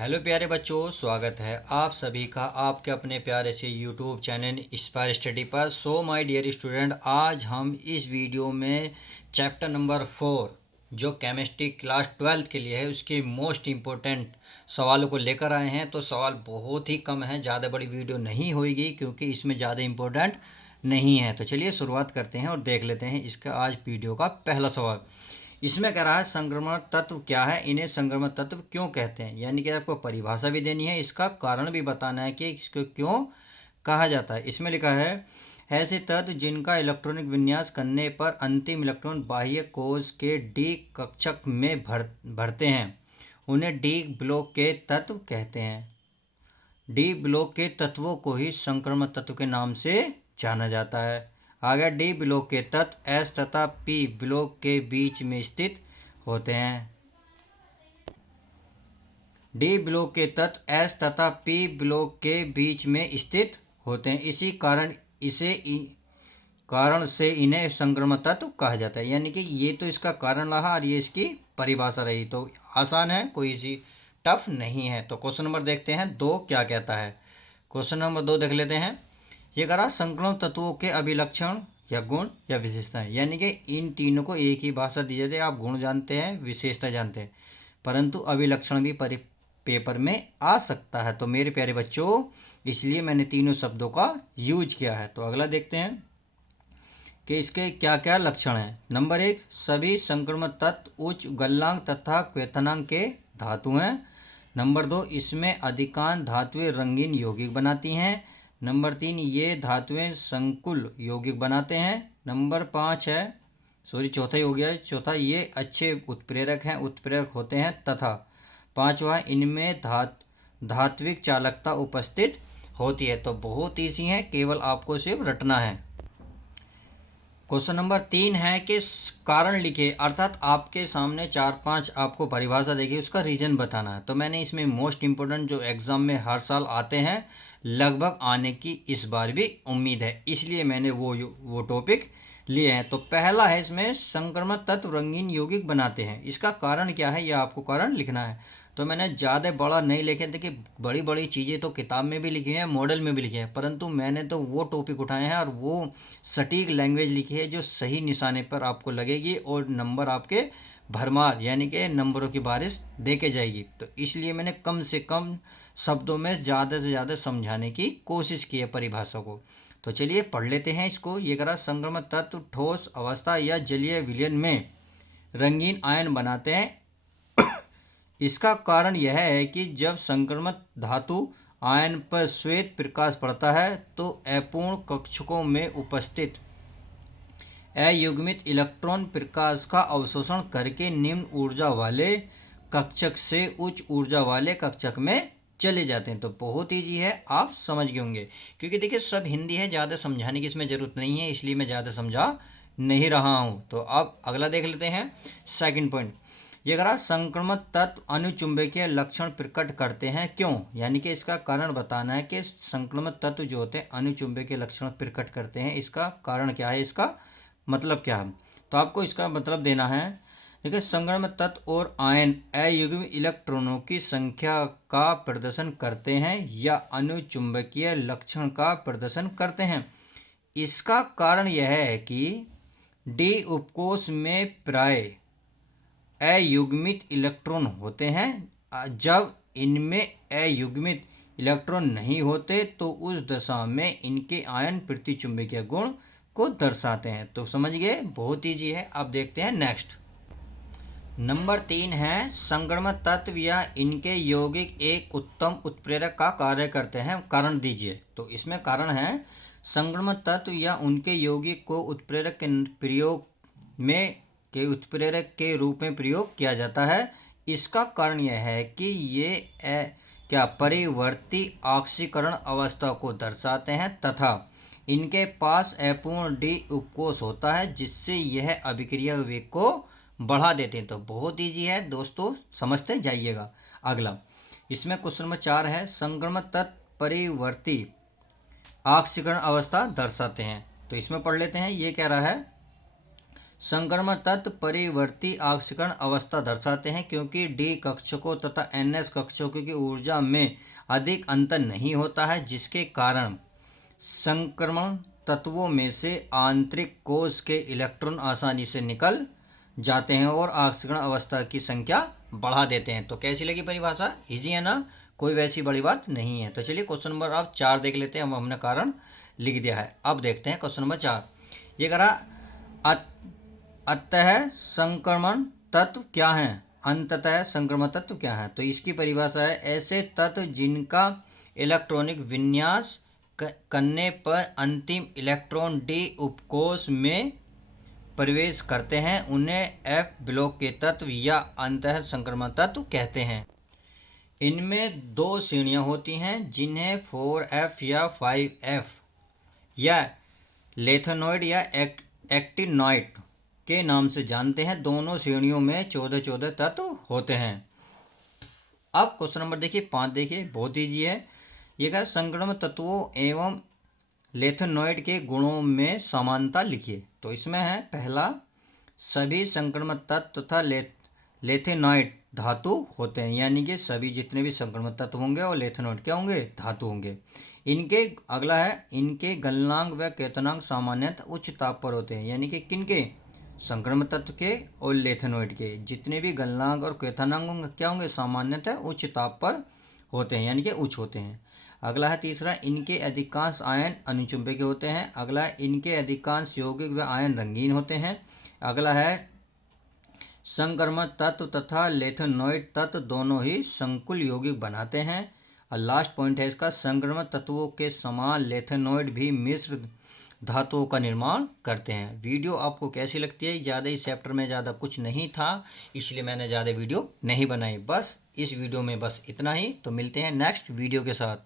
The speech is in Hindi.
हेलो प्यारे बच्चों, स्वागत है आप सभी का आपके अपने प्यारे से यूट्यूब चैनल इंस्पायर स्टडी पर। सो माय डियर स्टूडेंट, आज हम इस वीडियो में चैप्टर नंबर 4 जो केमिस्ट्री क्लास 12 के लिए है उसके मोस्ट इम्पोर्टेंट सवालों को लेकर आए हैं। तो सवाल बहुत ही कम है, ज़्यादा बड़ी वीडियो नहीं होगी क्योंकि इसमें ज़्यादा इम्पोर्टेंट नहीं है। तो चलिए शुरुआत करते हैं और देख लेते हैं इसका आज वीडियो का पहला सवाल। इसमें कह रहा है संक्रमण तत्व क्या है, इन्हें संक्रमण तत्व क्यों कहते हैं। यानी कि आपको परिभाषा भी देनी है, इसका कारण भी बताना है कि इसको क्यों कहा जाता है। इसमें लिखा है ऐसे तत्व जिनका इलेक्ट्रॉनिक विन्यास करने पर अंतिम इलेक्ट्रॉन बाह्य कोश के डी कक्षक में भरते हैं उन्हें डी ब्लॉक के तत्व कहते हैं। डी ब्लॉक के तत्वों को ही संक्रमण तत्व के नाम से जाना जाता है। आगे डी ब्लॉक के तत्व एस तथा पी ब्लॉक के बीच में स्थित होते हैं। डी ब्लॉक के तत्व एस तथा पी ब्लॉक के बीच में स्थित होते हैं, इसी कारण से इन्हें संक्रमण तत्व कहा जाता है। यानी कि ये तो इसका कारण रहा और ये इसकी परिभाषा रही। तो आसान है, कोई सी टफ नहीं है। तो क्वेश्चन नंबर देखते हैं 2 क्या कहता है। क्वेश्चन नंबर 2 देख लेते हैं। ये कह रहा संक्रमण तत्वों के अभिलक्षण या गुण या विशेषताएं। यानी कि इन तीनों को एक ही भाषा दी जाती है। आप गुण जानते हैं, विशेषता जानते हैं, परंतु अभिलक्षण भी पेपर में आ सकता है। तो मेरे प्यारे बच्चों, इसलिए मैंने तीनों शब्दों का यूज किया है। तो अगला देखते हैं कि इसके क्या क्या लक्षण हैं। नंबर 1, सभी संक्रमण तत्व उच्च गलनांक तथा क्वेथनांक के धातु हैं। नंबर 2, इसमें अधिकांश धातुएं रंगीन यौगिक बनाती हैं। नंबर 3, ये धातुएं संकुल यौगिक बनाते हैं। नंबर 5 है, चौथा ही हो गया है। चौथा, ये अच्छे उत्प्रेरक हैं, उत्प्रेरक होते हैं। तथा 5वां, इनमें धात्विक चालकता उपस्थित होती है। तो बहुत ईजी है, केवल आपको सिर्फ रटना है। क्वेश्चन नंबर 3 है कि कारण लिखे, अर्थात आपके सामने 4-5 आपको परिभाषा देगी, उसका रीजन बताना है। तो मैंने इसमें मोस्ट इम्पोर्टेंट जो एग्जाम में हर साल आते हैं, लगभग आने की इस बार भी उम्मीद है, इसलिए मैंने वो टॉपिक लिए हैं। तो पहला है इसमें संक्रमण तत्व रंगीन यौगिक बनाते हैं, इसका कारण क्या है, यह आपको कारण लिखना है। तो मैंने ज़्यादा बड़ा नहीं लिखे थे कि बड़ी बड़ी चीज़ें तो किताब में भी लिखी हैं, मॉडल में भी लिखे हैं, परंतु मैंने तो वो टॉपिक उठाए हैं और वो सटीक लैंग्वेज लिखी है जो सही निशाने पर आपको लगेगी और नंबर आपके भरमार यानी कि नंबरों की बारिश दे के जाएगी। तो इसलिए मैंने कम से कम शब्दों में ज़्यादा से ज़्यादा समझाने की कोशिश की है परिभाषा को। तो चलिए पढ़ लेते हैं इसको। ये करा संक्रमण तत्व ठोस अवस्था या जलीय विलयन में रंगीन आयन बनाते हैं। इसका कारण यह है कि जब संक्रमण धातु आयन पर श्वेत प्रकाश पड़ता है तो अपूर्ण कक्षकों में उपस्थित अयुग्मित इलेक्ट्रॉन प्रकाश का अवशोषण करके निम्न ऊर्जा वाले कक्षक से उच्च ऊर्जा वाले कक्षक में चले जाते हैं। तो बहुत ईजी है, आप समझ गए होंगे, क्योंकि देखिए सब हिंदी है, ज़्यादा समझाने की इसमें ज़रूरत नहीं है, इसलिए मैं ज़्यादा समझा नहीं रहा हूँ। तो अब अगला देख लेते हैं, सेकंड पॉइंट। ये कह रहा संक्रमण तत्व अनुचुंबकीय लक्षण प्रकट करते हैं, क्यों। यानी कि इसका कारण बताना है कि संक्रमण तत्व जो होते हैं अनुचुंबकीय लक्षण प्रकट करते हैं, इसका कारण क्या है, इसका मतलब क्या है। तो आपको इसका मतलब देना है। देखिए संक्रमण तत्व और आयन अयुग्म इलेक्ट्रॉनों की संख्या का प्रदर्शन करते हैं या अनुचुंबकीय लक्षण का प्रदर्शन करते हैं। इसका कारण यह है कि डी उपकोष में प्राय अयुग्मित इलेक्ट्रॉन होते हैं। जब इनमें अयुग्मित इलेक्ट्रॉन नहीं होते तो उस दशा में इनके आयन प्रतिचुंबकीय गुण को दर्शाते हैं। तो समझ गए, बहुत ईजी है। अब देखते हैं नेक्स्ट। नंबर 3 है संक्रमण तत्व या इनके यौगिक एक उत्तम उत्प्रेरक का कार्य करते हैं, कारण दीजिए। तो इसमें कारण है संक्रमण तत्व या उनके यौगिक को उत्प्रेरक के रूप में प्रयोग किया जाता है। इसका कारण यह है कि ये परिवर्ती ऑक्सीकरण अवस्था को दर्शाते हैं तथा इनके पास अपूर्ण डी उपकोष होता है, जिससे यह अभिक्रिया वेग को बढ़ा देते हैं। तो बहुत ईजी है दोस्तों, समझते जाइएगा। अगला इसमें क्वेश्चन नंबर 4 है संक्रमण तत्व परिवर्ती ऑक्सीकरण अवस्था दर्शाते हैं। तो इसमें पढ़ लेते हैं। ये कह रहा है संक्रमण तत्व परिवर्ती ऑक्सीकरण अवस्था दर्शाते हैं क्योंकि डी कक्षकों तथा एनएस कक्षकों की ऊर्जा में अधिक अंतर नहीं होता है, जिसके कारण संक्रमण तत्वों में से आंतरिक कोश के इलेक्ट्रॉन आसानी से निकल जाते हैं और ऑक्सीकरण अवस्था की संख्या बढ़ा देते हैं। तो कैसी लगी परिभाषा? इजी है ना, कोई वैसी बड़ी बात नहीं है। तो चलिए क्वेश्चन नंबर आप 4 देख लेते हैं। हमने कारण लिख दिया है। अब देखते हैं क्वेश्चन नंबर 4। ये कह रहा अतः संक्रमण तत्व क्या है? अंततः संक्रमण तत्व क्या है? तो इसकी परिभाषा है ऐसे तत्व जिनका इलेक्ट्रॉनिक विन्यास करने पर अंतिम इलेक्ट्रॉन डी उपकोश में प्रवेश करते हैं उन्हें एफ ब्लॉक के तत्व या अंतः संक्रमण तत्व कहते हैं। इनमें 2 श्रेणियां होती हैं जिन्हें 4F या 5F या लेथेनॉइड या एक्टिनॉइड के नाम से जानते हैं। दोनों श्रेणियों में 14 तत्व होते हैं। अब क्वेश्चन नंबर देखिए 5 देखिए, बहुत ईजी है। ये कहा संक्रमण तत्वों एवं लेथेनॉइड के गुणों में समानता लिखिए। तो इसमें है पहला, सभी संक्रमण तत्व तथा लेथेनॉइड धातु होते हैं, यानी कि सभी जितने भी संक्रमण तत्व होंगे और लेथेनॉइड क्या होंगे? धातु होंगे। इनके अगला है इनके गलनांक व क्वथनांक सामान्यतः उच्च ताप पर होते हैं, यानी कि किनके? संक्रमण तत्व के और लेथेनॉइड के जितने भी गलनांक और क्वथनांक होंगे क्या होंगे? सामान्यतः उच्च ताप पर होते हैं, यानी कि उच्च होते हैं। अगला है तीसरा, इनके अधिकांश आयन अनुचुंबकीय होते हैं। अगला है इनके अधिकांश यौगिक व आयन रंगीन होते हैं। अगला है संक्रमण तत्व तथा लेथेनॉइड तत्व दोनों ही संकुल यौगिक बनाते हैं। और लास्ट पॉइंट है इसका, संक्रमण तत्वों के समान लेथेनॉइड भी मिश्र धातुओं का निर्माण करते हैं। वीडियो आपको कैसी लगती है? ज़्यादा इस चैप्टर में ज़्यादा कुछ नहीं था, इसलिए मैंने ज़्यादा वीडियो नहीं बनाई। बस इस वीडियो में बस इतना ही। तो मिलते हैं नेक्स्ट वीडियो के साथ।